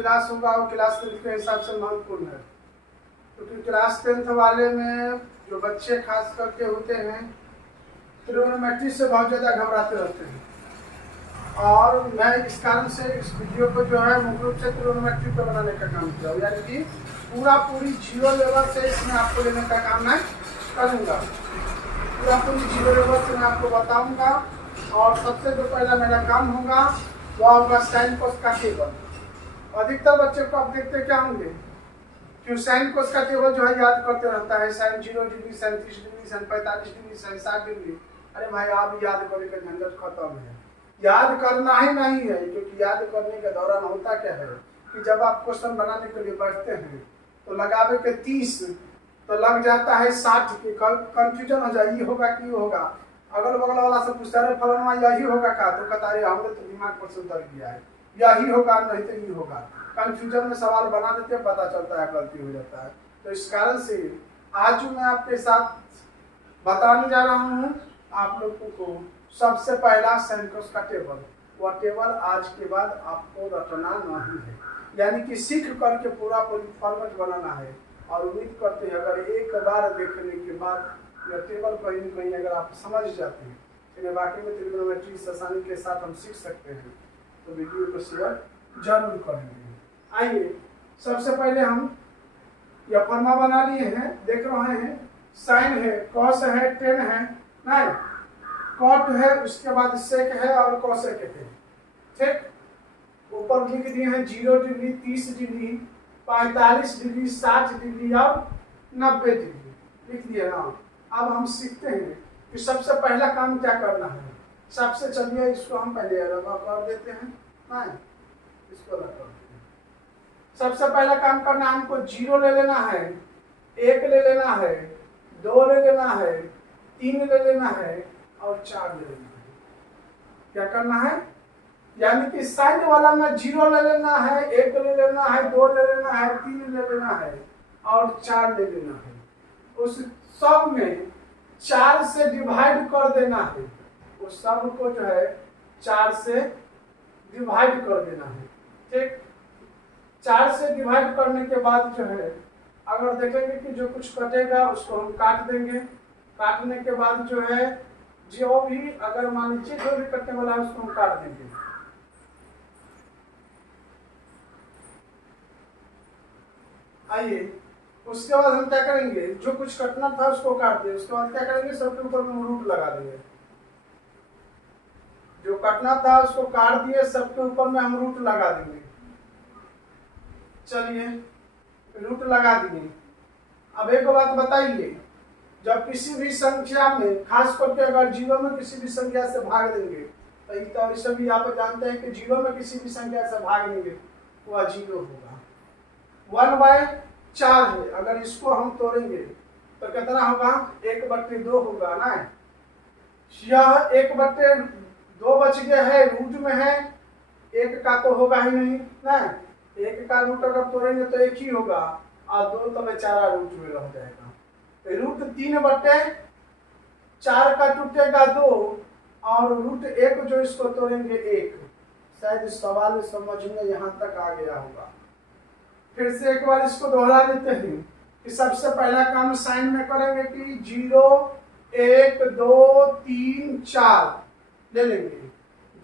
Class होगा वो class 10 के हिसाब से महत्वपूर्ण है, क्योंकि क्लास 10 वाले में जो बच्चे खास करके होते हैं ट्रिग्नोमेट्री से बहुत ज़्यादा घबराते रहते हैं। और मैं इस कारण से इस वीडियो को जो है मुख्य रूप से ट्रिग्नोमेट्री पर बनाने का काम किया, यानी कि पूरी जीरो लेवल से इसमें आपको लेने का काम मैं करूँगा। पूरी जीरो लेवल से मैं आपको बताऊँगा। और सबसे जो पहला मेरा काम होगा वो होगा साइन कोस का टेबल। अधिकतर बच्चे को आप देखते क्या होंगे कि साइन कोस का टेबल जो है याद करते रहता है, sine 0 degree, sine 30 degree, sine 45 degree, sine 60 degree. अरे भाई आप याद करने का झंझट खत्म है, याद करना ही नहीं है। क्योंकि याद करने के दौरान होता क्या है कि जब आप क्वेश्चन बनाने के लिए बैठते हैं तो लगावे के 30 तो लग जाता है 60 की, कंफ्यूजन हो जाए, ये होगा कि ये होगा। अगल बगल वाला से पूछता है फलाना यही होगा का, तो कहता है हमने तो दिमाग पर से उतर गया है, यही होगा नहीं तो ये होगा। कंफ्यूजन में सवाल बना देते हैं, पता चलता है गलती हो जाता है। तो इस कारण से आज मैं आपके साथ बताने जा रहा हूँ आप लोगों को सबसे पहला साइन कोस का टेबल। वह टेबल आज के बाद आपको रटना नहीं है, यानी कि सीख करके पूरा फॉर्मेट बनाना है। और उम्मीद करते हैं अगर एक बार देखने के बाद यह टेबल कहीं न कहीं अगर आप समझ जाते हैं तो वाकई में ट्रिग्नोमेट्री आसानी के साथ हम सीख सकते हैं। तो वीडियो को शेयर जरूर करेंगे। आइए सबसे पहले हम यह फॉर्मा बना लिए हैं, देख रहे हैं साइन है, कॉस है, टेन है, नहीं कॉट है, उसके बाद सेक है और कोसेक है। ठीक, ऊपर लिख दिए हैं 0 डिग्री, 30 डिग्री, 45 डिग्री, 60 डिग्री और 90 डिग्री लिख दिए ना। अब हम सीखते हैं कि सबसे पहला काम क्या करना है। सबसे चलिए इसको हम पहले रबा कर देते हैं, नहीं इसको रखते हैं। सबसे पहला काम करना है हमको 0 ले लेना है, 1 ले लेना है, 2 ले लेना है, 3 ले लेना है और 4 ले लेना है। क्या करना है, यानी कि साइन वाला में 0 ले लेना है, 1 ले लेना है, 2 ले लेना है, 3 ले लेना है और 4 ले लेना है। उस सब में 4 से डिवाइड कर देना है, उस सब को जो है 4 से डिवाइड कर देना है। ठीक, 4 से डिवाइड करने के बाद जो है अगर देखेंगे कि जो कुछ कटेगा उसको हम काट देंगे। काटने के बाद जो है जो भी अगर मान लीजिए जो भी कटने वाला है उसको हम काट देंगे। आइए उसके बाद हम क्या करेंगे, जो कुछ कटना था उसको काट दें। उसके बाद क्या करेंगे, सबके ऊपर में रूट लगा देंगे। जो कटना था उसको काट दिए, सबके ऊपर में हम रूट लगा देंगे। चलिए रूट लगा दिए। अब एक बात बताइए, जब किसी भी संख्या में खास करके अगर 0 में किसी भी संख्या से भाग देंगे तो सभी आप जानते हैं कि 0 में किसी भी संख्या से भाग देंगे वह 0 होगा। 1/4 है, अगर इसको हम तोड़ेंगे तो कितना होगा, 1/2 होगा ना। यह 1/2 बच गया है, रूट में है, 1 का तो होगा ही नहीं ना। 1 का रूट अगर तोड़ेंगे तो 1 ही होगा और 2 तो बेचारा रूट में रह जाएगा। रूट 3/4 का टूटेगा 2 और रूट 1 जो इसको तोड़ेंगे 1। शायद सवाल समझ में यहाँ तक आ गया होगा। फिर से एक बार इसको दोहरा लेते हैं कि सबसे पहला काम साइन में करेंगे कि 0 1 2 3 4 ले लेंगे।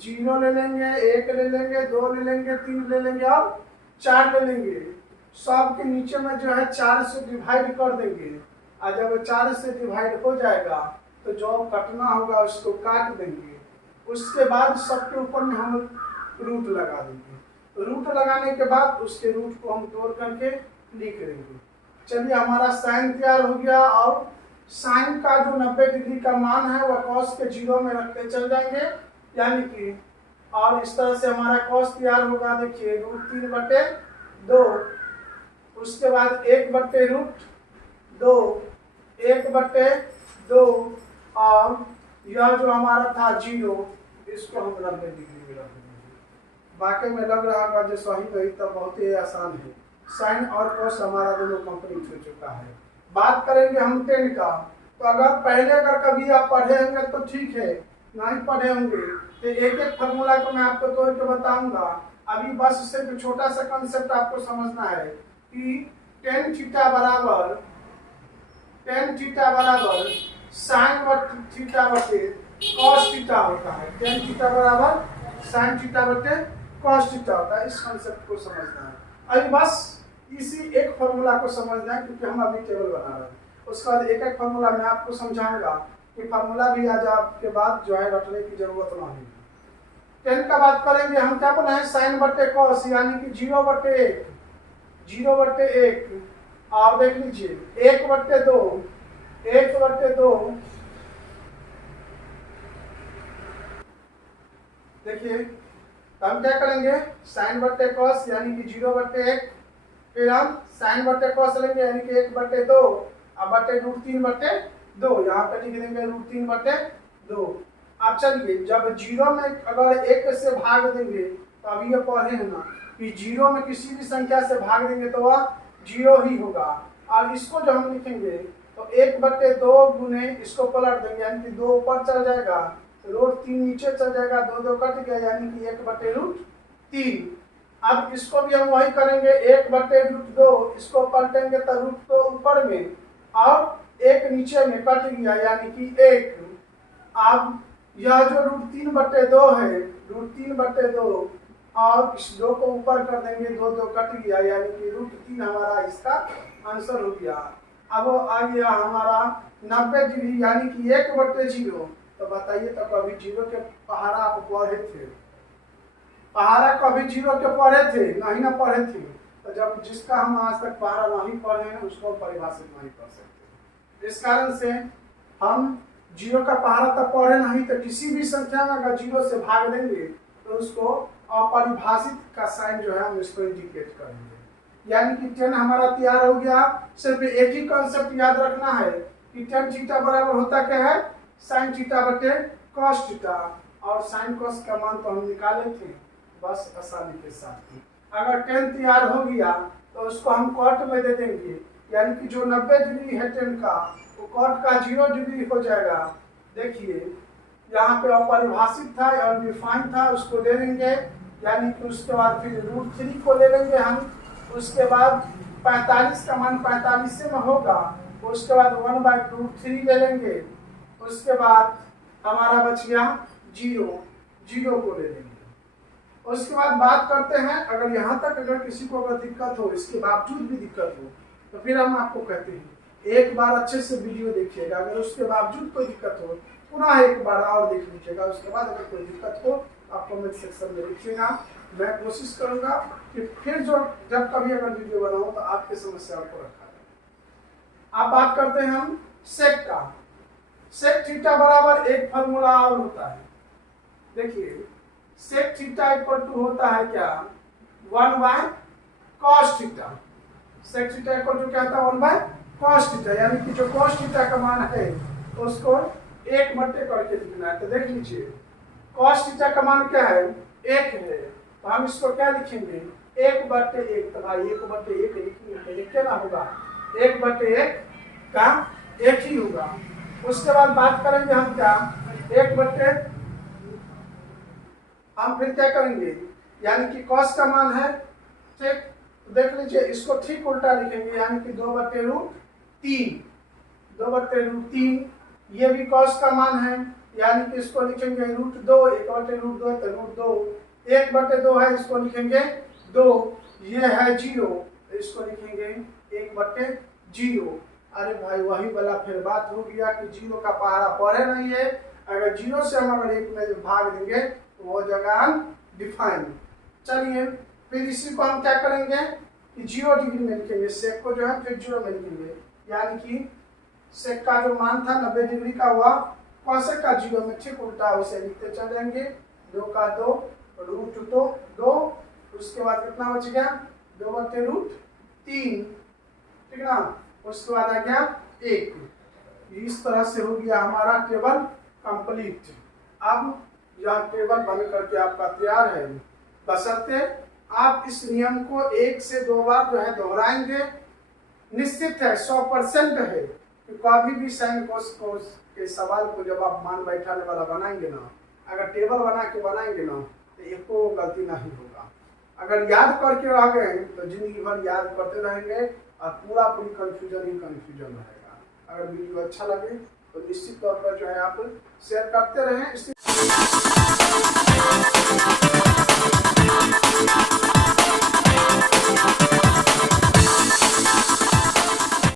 0 ले लेंगे, 1 ले लेंगे, 2 ले लेंगे, 3 ले लेंगे और 4 ले लेंगे। सब के नीचे में जो है 4 से डिवाइड कर देंगे और जब 4 से डिवाइड हो जाएगा तो जो कटना होगा उसको काट देंगे। उसके बाद सबके ऊपर में हम रूट लगा देंगे। रूट लगाने के बाद उसके रूट को हम तोड़ करके लिख देंगे। चलिए हमारा साइन तैयार हो गया और साइन का जो 90 डिग्री का मान है वह कॉस के 0 में रखते चल जाएंगे, यानी कि और इस तरह से हमारा कॉस तैयार होगा। देखिए रूट 3/2, उसके बाद 1/√2, 1/2 और यह जो हमारा था 0 इसको हम 90 डिग्री में रख देंगे। वाकई में लग रहा होगा जो सही नहीं, तो बहुत ही आसान है। साइन और कॉस हमारा दोनों कंप्लीट हो चुका है। बात करेंगे हम टेन का, तो अगर पहले अगर कभी आप पढ़े होंगे तो ठीक है, नहीं पढ़े होंगे तो एक एक फार्मूला को मैं आपको तोड़ के बताऊंगा। अभी बस सिर्फ छोटा सा कंसेप्ट आपको समझना है कि टेन थीटा बराबर साइन थीटा बटे कॉस थीटा होता है। टेन थीटा बराबर साइन थीटा बटे कॉस थीटा होता है। इस कंसेप्ट को समझना है। अभी बस इसी एक फॉर्मूला को समझना है, क्योंकि हम अभी टेबल बना रहे हैं। उसके बाद एक एक फॉर्मूला मैं आपको समझाऊंगा कि फार्मूला भी आज आपके बाद जो है रटने की जरूरत नहीं है। 10 का बात करेंगे हम, क्या बनाए साइन बटे कॉस, यानी कि 0/1 और देख लीजिए 1/2 देखिए तो हम क्या करेंगे साइन बटे कॉस यानी कि 0/1, फिर हम साइन बटे कॉस लेंगे यानी कि 1/2 और बटे √3/2, यहाँ पे लिख देंगे √3/2। अब चलिए जब 0 में अगर 1 से भाग देंगे तो अभी ये पढ़े हैं ना कि 0 में किसी भी संख्या से भाग देंगे तो वह 0 ही होगा। और इसको जो हम लिखेंगे तो 1/2 गुने इसको पलट देंगे यानी कि 2 ऊपर चल जाएगा, √3 नीचे चल जाएगा, 2 कट गया यानी कि 1/√3। अब इसको भी हम वही करेंगे 1/√2, इसको पलटेंगे तो √2 ऊपर में और 1 नीचे में कट गया यानी कि 1। अब यह जो √3/2 है, √3/2 और इस 2 को ऊपर कर देंगे, 2 कट गया यानी कि √3 हमारा इसका आंसर हो गया। अब आ गया हमारा 90 डिग्री यानी कि 1/0। तो बताइए तो कभी 0 के पहाड़ा आप पढ़े थे? पहाड़ा कभी 0 के पढ़े थे? नहीं ना पढ़े थे। तो जब जिसका हम आज तक पहाड़ा नहीं पढ़े हैं उसको परिभाषित नहीं कर सकते। इस कारण से हम 0 का पहाड़ा तक पढ़े नहीं, तो किसी भी संख्या में अगर 0 से भाग देंगे तो उसको अपरिभाषित का साइन जो है हम इसको इंडिकेट करेंगे। यानी कि 10 हमारा तैयार हो गया। सिर्फ एक ही कॉन्सेप्ट याद रखना है कि tan थीटा बराबर होता क्या है साइन थीटा बटे कॉस थीटा, और साइन कॉस का मान तो हम निकाले थे बस आसानी के साथ ही। अगर 10 तैयार हो गया तो उसको हम कॉट में दे देंगे, यानी कि जो 90 डिग्री है 10 का वो कॉट का 0 डिग्री हो जाएगा। देखिए यहाँ पे अपरिभाषित था अनडिफाइंड था, उसको दे देंगे, यानी कि उसके बाद फिर √3 को ले लेंगे हम। उसके बाद 45 का मान 45 में होगा, उसके बाद 1/√3 ले लेंगे। उसके बाद हमारा बच गया 0 को ले लेंगे। उसके बाद बात करते हैं, अगर यहाँ तक अगर किसी को अगर दिक्कत हो, इसके बावजूद भी दिक्कत हो, तो फिर हम आपको कहते हैं एक बार अच्छे से वीडियो देखिएगा। अगर उसके बावजूद कोई दिक्कत हो पुनः एक बार और देख लीजिएगा। उसके बाद अगर कोई दिक्कत हो आप कमेंट सेक्शन में लिखिएगा। मैं कोशिश करूंगा कि फिर जब कभी अगर वीडियो बनाऊं तो आपकी समस्या को रखा जाए। अब बात करते हैं हम सेक का। सेक थीटा बराबर एक फॉर्मूला और होता है। देखिए सेक थीटा इक्वल टू होता है क्या 1/cos theta. Sec theta equal to क्या होता है 1/cos थीटा, यानी कि जो cos थीटा का मान है उसको 1 बटे करके लिखना है। तो देख लीजिए cos थीटा का मान क्या है 1 है, तो हम इसको क्या लिखेंगे 1/1। तो भाई 1/1 लिखेंगे क्या ना होगा 1/1 का 1 ही होगा। उसके बाद बात करेंगे हम क्या हम फिर क्या करेंगे, यानी कि cos का मान है ठीक, तो देख लीजिए इसको ठीक उल्टा लिखेंगे, यानी कि 2/√3 ये भी cos का मान है, यानी कि इसको लिखेंगे √2, 1/√2 तो √2, 1/2 है इसको लिखेंगे 2, ये है 0 इसको लिखेंगे 1/0। अरे भाई वही वाला फिर बात हो गया कि 0 का पहाड़ा पढ़े नहीं है। अगर 0 से हम अगर 1 में भाग देंगे तो वो जगह अनडिफाइंड। चलिए फिर इसी को हम क्या करेंगे कि 0 डिग्री में लिखेंगे, सेक को जो है फिर 0 में लिखेंगे, यानी कि सेक का जो मान था 90 डिग्री का हुआ कॉसेक का 0 में ठीक उल्टा उसे लिखते चल जाएंगे। 2 का 2 √2, उसके बाद कितना बच गया 2/√3 ठीक ना। उसके बाद आ गया 1। इस तरह से हो गया हमारा टेबल कंप्लीट। अब यह टेबल बन करके आपका तैयार है, बशर्ते आप इस नियम को 1 से 2 बार जो है दोहराएंगे। निश्चित है 100% है कि कभी भी साइन कोस के सवाल को जब आप मान बैठाने वाला बनाएंगे ना, अगर टेबल बना के बनाएंगे ना तो एको गलती नहीं होगा। अगर याद करके रह गए तो जिंदगी भर याद करते रहेंगे और पूरा पूरी कंफ्यूजन ही कंफ्यूजन रहेगा। अगर वीडियो अच्छा लगे तो निश्चित तौर पर जो है आप शेयर करते रहें।